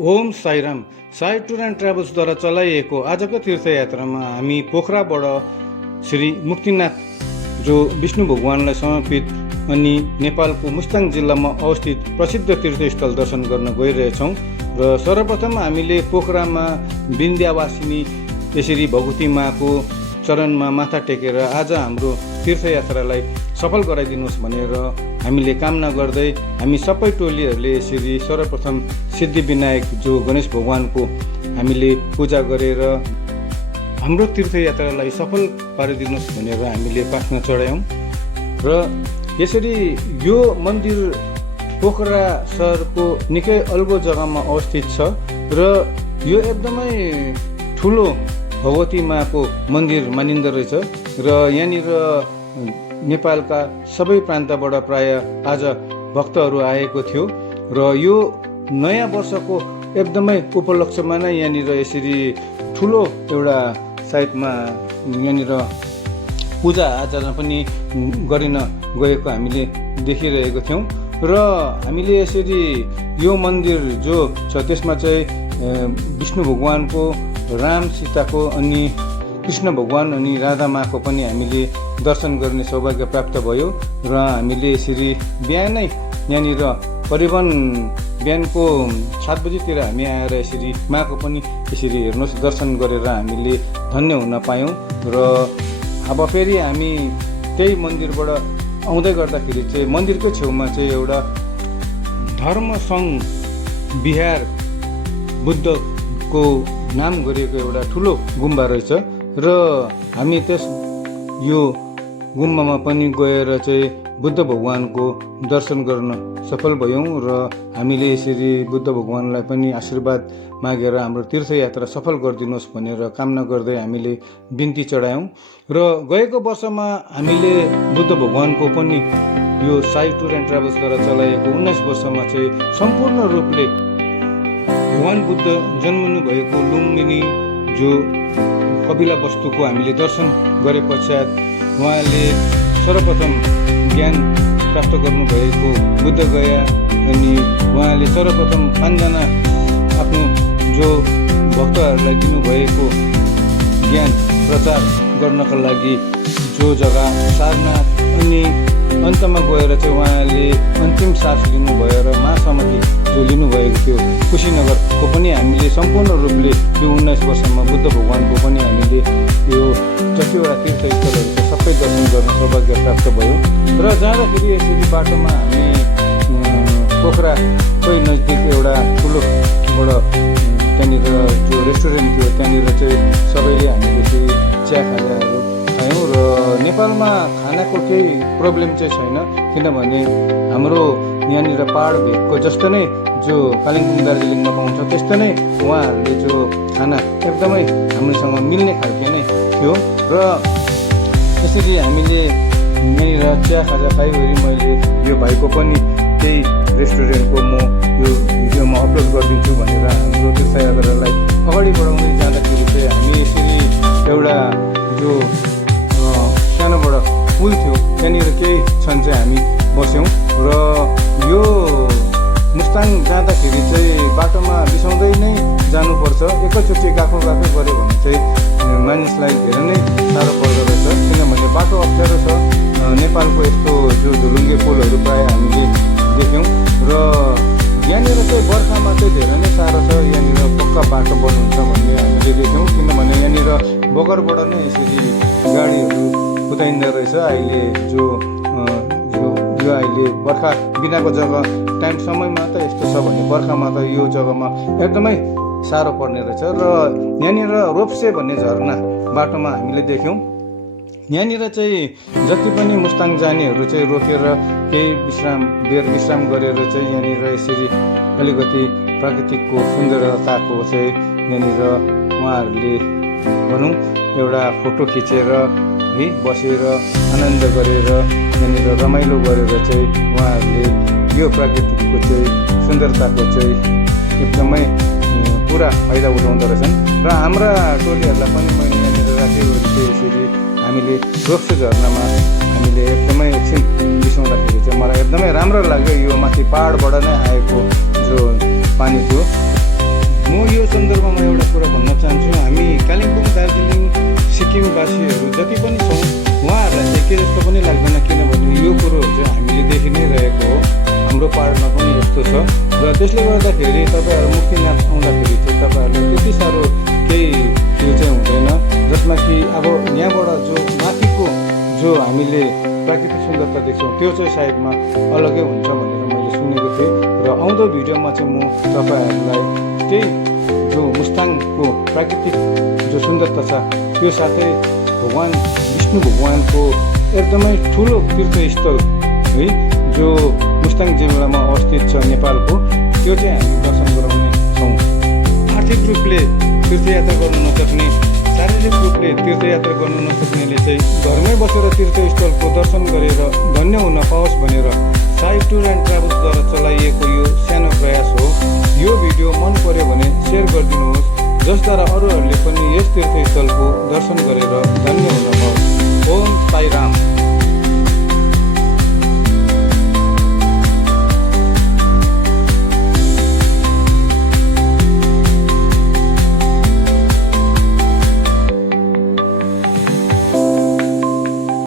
Om Sairam. Sai tour and ट्राभल्सद्वारा चलाइएको आजको तीर्थयात्रामा हामी पोखराबाट श्री मुक्तिनाथ जो विष्णु भगवानलाई समर्पित अनि नेपालको मुस्ताङ जिल्लामा अवस्थित प्रसिद्ध तीर्थस्थल दर्शन गर्न गइरहेछौँ। र सर्वप्रथम हामीले पोखरामा विन्ध्यावासिनी यसरी भगवती माको चरणमा माथा टेकेर आज हाम्रो तीर्थयात्रालाई सफल गराइदिनुहोस् भनेर हामीले कामना गर्दै हामी सबै टोलीहरूले यसरी सर्वप्रथम सिद्धिविनायक जो गणेश भगवानको हामीले पूजा गरेर हाम्रो तीर्थयात्रालाई सफल पारिदिनुहोस् भनेर हामीले प्रार्थना चढायौँ। र यसरी यो मन्दिर पोखरा सहरको निकै अल्गो जग्गामा अवस्थित छ र यो एकदमै ठुलो भगवती माको मन्दिर मानिँदो रहेछ। र यहाँनिर नेपालका सबै प्रान्तबाट प्राय आज भक्तहरू आएको थियो र यो नयाँ वर्षको एकदमै उपलक्ष्यमा नै यहाँनिर यसरी ठुलो एउटा साइडमा यहाँनिर पूजा आजा पनि गरिन गएको हामीले देखिरहेको थियौँ। र हामीले यसरी यो मन्दिर जो छ त्यसमा चाहिँ विष्णु भगवानको, राम सीताको अनि कृष्ण भगवान अनि राधा माको पनि हामीले दर्शन गर्ने सौभाग्य प्राप्त भयो। र हामीले यसरी बिहानै यहाँनिर करिबन बिहानको 7 बजीतिर हामी आएर यसरी माको पनि यसरी हेर्नुहोस् दर्शन गरेर हामीले धन्य हुन पायौँ। र अब फेरि हामी त्यही मन्दिरबाट आउँदै गर्दाखेरि चाहिँ मन्दिरकै छेउमा चाहिँ एउटा धर्म सङ्घ विहार बुद्धको नाम गरिएको एउटा ठुलो गुम्बा रहेछ। र हामी यो गुम्बामा पनि गएर चाहिँ बुद्ध भगवानको दर्शन गर्न सफल भयौँ। र हामीले यसरी बुद्ध भगवानलाई पनि आशीर्वाद मागेर हाम्रो तीर्थयात्रा सफल गरिदिनुहोस् भनेर कामना गर्दै हामीले बिन्ती चढायौँ। र गएको वर्षमा हामीले बुद्ध भगवानको पनि यो साई टुर एन्ड ट्राभल्सद्वारा चलाइएको 19 वर्षमा चाहिँ सम्पूर्ण रूपले भगवान बुद्ध जन्मनु भएको लुम्बिनी जो कपिला वस्तुको हामीले दर्शन गरे पश्चात उहाँले सर्वप्रथम ज्ञान प्राप्त गर्नुभएको बुद्ध गया अनि उहाँले सर्वप्रथम 5 जना आफ्नो जो भक्तहरूलाई दिनुभएको ज्ञान प्रचार गर्नका लागि जो जग्गा सारनाथ अनि अन्तमा गएर चाहिँ उहाँले अन्तिम सास लिनुभयो र महासमाधि जो लिनुभएको थियो कुशीनगरको पनि हामीले सम्पूर्ण रूपले यो 19 वर्षमा बुद्ध भगवानको पनि हामीले यो जतिवटा तीर्थस्थलहरूको सबै दर्शन गर्न सौभाग्य प्राप्त भयो। र जाँदाखेरि यसरी बाटोमा हामी पोखराकै नजिक एउटा ठुलो त्यहाँनिर जो रेस्टुरेन्ट थियो त्यहाँनिर चाहिँ सबैले हामीले चाहिँ चिया खाजाहरू खायौँ। र नेपालमा खानाको केही प्रब्लम चाहिँ छैन, किनभने हाम्रो यहाँनिर पहाड भेगको जस्तो नै जो कालिम्पोङ दार्जिलिङमा पाउँछ त्यस्तो नै उहाँहरूले जो खाना एकदमै हामीसँग मिल्ने खालके नै थियो। र त्यसरी हामीले यहाँनिर चिया खाजा खाइवरी मैले यो भाइको पनि त्यही रेस्टुरेन्टको म यो भिडियोमा अपलोड गरिदिन्छु भनेर हाम्रो तीर्थयात्रालाई अगाडि बढाउँदै जाँदाखेरि चाहिँ हामी यसरी एउटा जो सानोबाट पुल थियो त्यहाँनिर केही क्षण चाहिँ हामी बस्यौँ। र यो मुस्ताङ जाँदाखेरि चाहिँ बाटोमा बिसाउँदै नै जानुपर्छ। एकैचोटि गएको गऱ्यो भने चाहिँ मानिसलाई धेरै नै साह्रो पर्दो रहेछ, किनभने बाटो अप्ठ्यारो छ। नेपालको यस्तो जो झुलुङ्गे पुलहरू प्रायः हामीले देख्यौँ। र यहाँनिर चाहिँ बर्खामा चाहिँ धेरै नै साह्रो छ, यहाँनिर पक्का बाटो बन्नुहुन्छ भन्ने हामीले देख्यौँ, किनभने यहाँनिर बगरबाट नै यसरी गाडीहरू कुदाइँदो रहेछ। अहिले जो यो अहिले बर्खा बिनाको जग्गा टाइम समयमा त यस्तो छ भने बर्खामा त यो जग्गामा एकदमै साह्रो पर्ने रहेछ। र यहाँनिर रोप्से भन्ने झरना बाटोमा हामीले देख्यौँ। यहाँनिर चाहिँ जति पनि मुस्ताङ जानेहरू चाहिँ रोकेर केही विश्राम गरेर चाहिँ यहाँनिर यसरी अलिकति प्राकृतिकको सुन्दरताको चाहिँ यहाँनिर उहाँहरूले भनौँ एउटा फोटो खिचेर है बसेर आनन्द गरेर यहाँनिर रमाइलो गरेर चाहिँ उहाँहरूले यो प्राकृतिकको चाहिँ सुन्दरताको चाहिँ एकदमै पुरा फाइदा उठाउँदो रहेछन्। र हाम्रा टोलीहरूलाई पनि मैले यहाँनिर राखेको चाहिँ यसरी हामीले रोप्से झरनामा हामीले एकदमै एकछिन बिसाउँदाखेरि चाहिँ मलाई एकदमै राम्रो लाग्यो। यो माथि पहाडबाट नै आएको जो पानी थियो म यो सन्दर्भमा एउटा कुरा भन्न चाहन्छु, हामी कालिम्पोङ, दार्जिलिङ, सिक्किमवासीहरू जति पनि छौँ उहाँहरूलाई एकै जस्तो पनि लाग्दैन, किनभने यो कुरोहरू चाहिँ हामीले देखि नै रहेको हो। हाम्रो पाहाडमा पनि यस्तो छ र त्यसले गर्दाखेरि तपाईँहरू मुक्तिनाथ आउँदाखेरि चाहिँ तपाईँहरूलाई त्यति साह्रो केही त्यो चाहिँ हुँदैन, जसमा कि अब यहाँबाट जो माथिको जो हामीले प्राकृतिक सुन्दरता देख्छौँ त्यो चाहिँ साइडमा अलग्गै हुन्छ भनेर मैले सुनेको थिएँ। र आउँदो भिडियोमा चाहिँ म तपाईँहरूलाई त्यही जो मुस्ताङको प्राकृतिक जो सुन्दरता छ त्यो साथै भगवान् विष्णु भगवानको एकदमै ठुलो तीर्थस्थल है जो मुस्ताङ जिल्लामा अवस्थित छ नेपालको, त्यो चाहिँ हामी दर्शन गराउने छौँ। आर्थिक रूपले तीर्थयात्रा गर्नु नसक्ने, शारीरिक रूपले तीर्थयात्रा गर्नु नसक्नेले चाहिँ घरमै बसेर तीर्थस्थलको दर्शन गरेर धन्य हुन पाओस् भनेर साई टुर एन्ड ट्राभल्सद्वारा चलाइएको यो सानो प्रयास हो। यो भिडियो मन पर्यो भने सेयर गरिदिनुहोस्, जसद्वारा अरूहरूले पनि यस तीर्थस्थलको दर्शन गरेर धन्य हुन